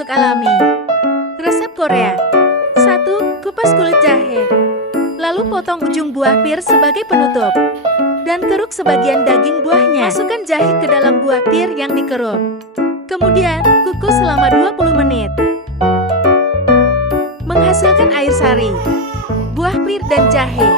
untuk alami. Resep Korea. 1. Kupas kulit jahe. Lalu potong ujung buah pir sebagai penutup. Dan keruk sebagian daging buahnya. Masukkan jahe ke dalam buah pir yang dikeruk. Kemudian, kukus selama 20 menit. Menghasilkan air sari, buah pir dan jahe.